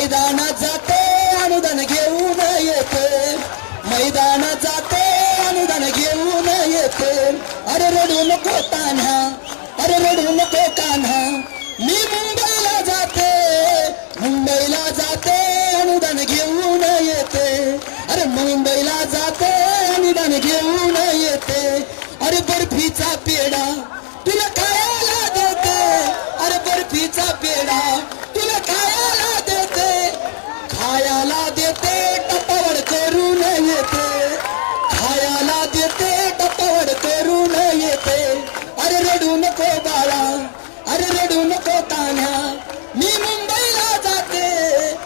मैदानात जाते अनुदान घेऊन येते, मैदानात जाते अनुदान घेऊन येते. अरे रडू नको कान्हा, अरे रडू नको कान्हा, मी मुंबईला जाते, मुंबईला जाते अनुदान घेऊन येते. अरे मुंबईला जाते अनुदान घेऊन येते. अरे बर्फीचा पेढा तुला खायला देते, अरे बर्फीचा पेढा तुला खायला देते, खायला देते टपावड करून येते, खायला देते टपावड करून येते. अरे रडू नको बाळा, अरे रडू नको कान्हा, मी मुंबईला जाते.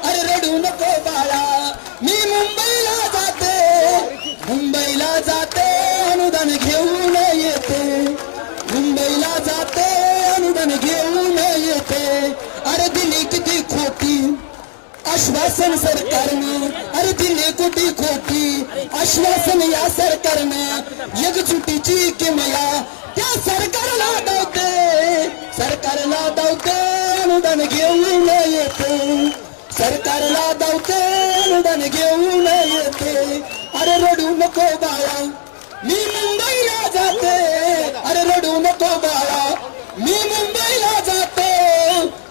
अरे रडू नको बाळा, मी मुंबईला जाते, मुंबईला जाते अनुदान घेऊन येते, मुंबईला जाते अनुदान घेऊन येते. अरे दिली किती खोटी आश्वासन सरकारनं, अरे दिली किती खोटी आश्वासन या सरकारनं. एकजुटीची किमया त्या सरकारला धावते, सरकारला धावते अनुदान घेऊन येते, सरकारला धावते अनुदान घेऊन येते. अरे रडू नको बाळा, मी मुंबईला जाते, अरे रडू नको बाळा, मी मुंबईला जाते,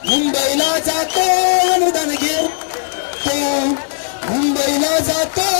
मुंबईला जाते अनुदान घेऊन, मुंबईला जाते